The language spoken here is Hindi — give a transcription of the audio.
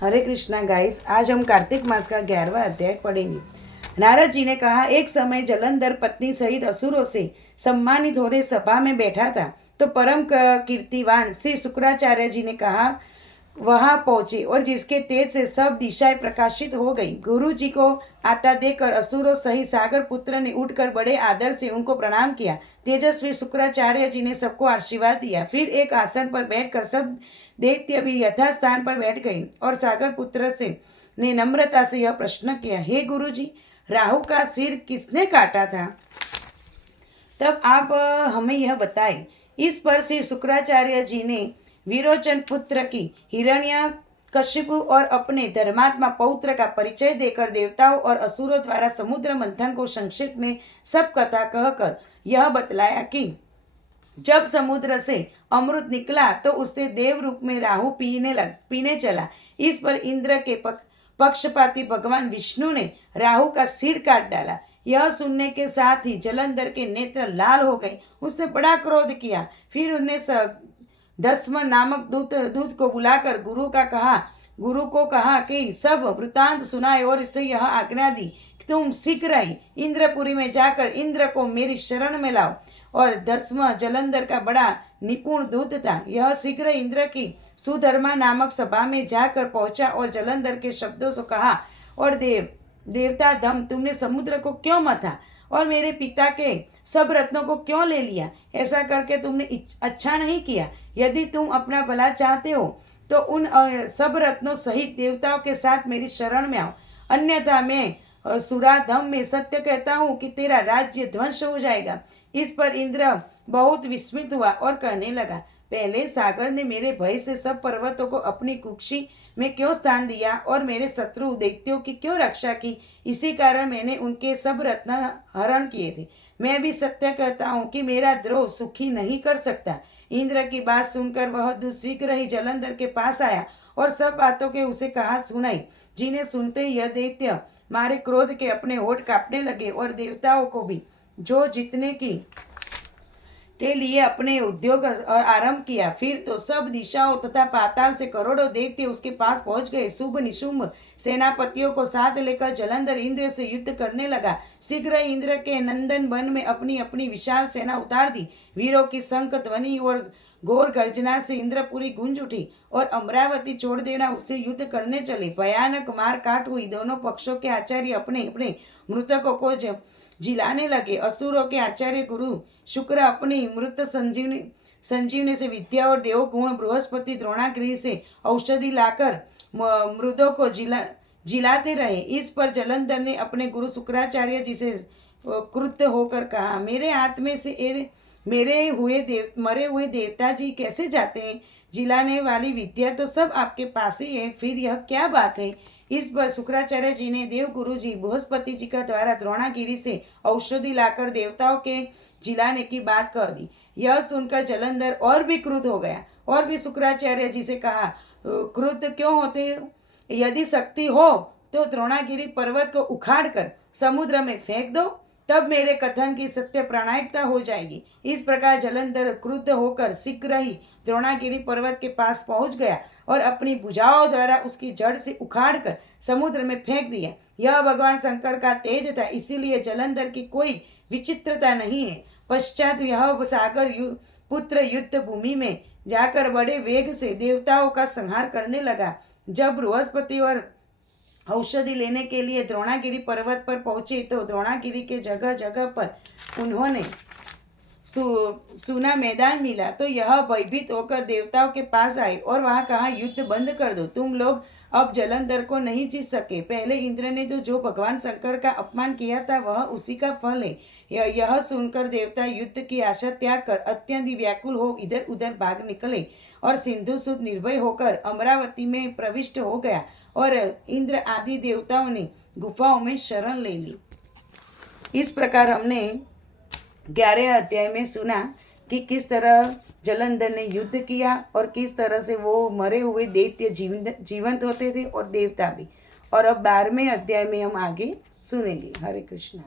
हरे कृष्णा गाइस, आज हम कार्तिक मास का 11वां अध्याय पढ़ेंगे। नारद जी ने कहा, एक समय जलंधर पत्नी सहित असुरों से सम्मानित होने सभा में बैठा था तो परम कीर्तिवान श्री शुक्राचार्य जी ने कहा वहां पहुंचे और जिसके तेज से सब दिशाएं प्रकाशित हो गई। गुरु जी को आता देखकर असुरों सहित सागर पुत्र ने उठकर बड़े आदर से उनको प्रणाम किया। तेजस्वी शुक्राचार्य जी ने सबको आशीर्वाद दिया। फिर एक आसन पर बैठकर सब दैत्य भी यथास्थान पर बैठ गए और सागर पुत्र से ने नम्रता से यह प्रश्न किया, हे गुरु जी, राहु का सिर किसने काटा था? तब आप हमें यह बताएं। इस पर श्री शुक्राचार्य जी ने विरोचन पुत्र की हिरण्य कश्यप और अपने धर्मात्मा पौत्र का परिचय देकर देवताओं और असुरों द्वारा समुद्र मंथन को संक्षिप्त में सब कथा कहकर यह बतलाया कि जब समुद्र से अमृत निकला तो उससे देव रूप में राहु पीने चला। इस पर इंद्र के पक्षपाती भगवान विष्णु ने राहु का सिर काट डाला। यह सुनने के साथ ही जलंधर के नेत्र लाल हो गए। उसने बड़ा क्रोध किया। फिर उन्हें दस्म नामक दूत को बुलाकर गुरु को कहा कि सब वृतांत सुनाए और इसे यह आज्ञा दी कि तुम शीघ्र ही इंद्रपुरी में जाकर इंद्र को मेरी शरण में लाओ। और दस्म जलंधर का बड़ा निपुण दूत था। यह शीघ्र इंद्र की सुधर्मा नामक सभा में जाकर पहुंचा और जलंधर के शब्दों से कहा, और देवता धम, तुमने समुद्र को क्यों मथा और मेरे पिता के सब रत्नों को क्यों ले लिया? ऐसा करके तुमने अच्छा नहीं किया। यदि तुम अपना भला चाहते हो तो उन सब रत्नों सहित देवताओं के साथ मेरी शरण में आओ, अन्यथा मैं सुराधम में सत्य कहता हूँ कि तेरा राज्य ध्वंस हो जाएगा। इस पर इंद्र बहुत विस्मित हुआ और कहने लगा, पहले सागर ने मेरे भय से सब पर्वतों को अपनी कुक्षी में क्यों स्थान दिया और मेरे शत्रु दैत्यों की क्यों रक्षा की? इसी कारण मैंने उनके सब रत्न हरण किए थे। मैं भी सत्य कहता हूँ कि मेरा द्रोह सुखी नहीं कर सकता। इंद्र की बात सुनकर वह दूत शीघ्र ही जलंधर के पास आया और सब बातों के उसे कहा सुनाई। जिन्हें सुनते यह दैत्य मारे क्रोध के अपने होठ कांपने लगे और देवताओं को भी जो जीतने की के लिए अपने उद्योग आरंभ किया। फिर तो सब दिशाओं तथा पाताल से करोड़ों दैत्य उसके पास पहुंच गए। शुभ निशुंभ सेनापतियों को साथ लेकर जलंधर इंद्र से युद्ध करने लगा। शीघ्र इंद्र के नंदन वन में अपनी अपनी विशाल सेना उतार दी। वीरों की शंख ध्वनि और घोर गर्जना से इंद्रपुरी गूंज उठी और अमरावती छोड़ देना उससे युद्ध करने चले। भयानक मार काट हुई। दोनों पक्षों के आचार्य अपने अपने मृतकों को जिलाने लगे। असुरों के आचार्य गुरु शुक्र अपनी मृत संजीवनी से विद्या और देव गुण बृहस्पति द्रोणागिरि से औषधि लाकर मृदों को जिलाते रहे। इस पर जलंधर ने अपने गुरु शुक्राचार्य जी से क्रुद्ध होकर कहा, मेरे हाथ में से मरे हुए देवता जी कैसे जाते हैं? जिलाने वाली विद्या तो सब आपके पास ही है, फिर यह क्या बात है? इस पर शुक्राचार्य जी ने देव गुरु जी बृहस्पति जी का द्वारा द्रोणागिरि से औषधि लाकर देवताओं के जिलाने की बात कह दी। यह सुनकर जलंधर और भी क्रुद्ध हो गया और भी शुक्राचार्य जी से कहा, क्रुद्ध क्यों होते हो? यदि शक्ति हो तो द्रोणागिरि पर्वत को उखाड़ कर समुद्र में फेंक दो, तब मेरे कथन की सत्य प्रामाणिकता हो जाएगी। इस प्रकार जलंधर क्रुद्ध होकर शीघ्र ही द्रोणागिरि पर्वत के पास पहुंच गया और अपनी भुजाओं द्वारा उसकी जड़ से उखाड़कर समुद्र में फेंक दिया। यह भगवान शंकर का तेज था, इसीलिए जलंधर की कोई विचित्रता नहीं है। पश्चात यह सागर पुत्र युद्ध भूमि में जाकर बड़े वेग से देवताओं का संहार करने लगा। जब बृहस्पति और औषधि लेने के लिए द्रोणागिरि पर्वत पर पहुंचे तो द्रोणागिरि के जगह जगह पर उन्होंने सूना मैदान मिला तो यह भयभीत होकर देवताओं के पास आए और वहां कहा, युद्ध बंद कर दो, तुम लोग अब जलंधर को नहीं जीत सके। पहले इंद्र ने जो भगवान शंकर का अपमान किया था वह उसी का फल है। यह सुनकर देवता युद्ध की आशा त्याग कर अत्यंत व्याकुल हो इधर उधर भाग निकले और सिंधु सुत निर्भय होकर अमरावती में प्रविष्ट हो गया और इंद्र आदि देवताओं ने गुफाओं में शरण ले ली। इस प्रकार हमने 11 अध्याय में सुना कि किस तरह जलंधर ने युद्ध किया और किस तरह से वो मरे हुए दैत्य जीवंत होते थे और देवता भी। और अब 12वें अध्याय में हम आगे सुनेंगे। हरे कृष्णा।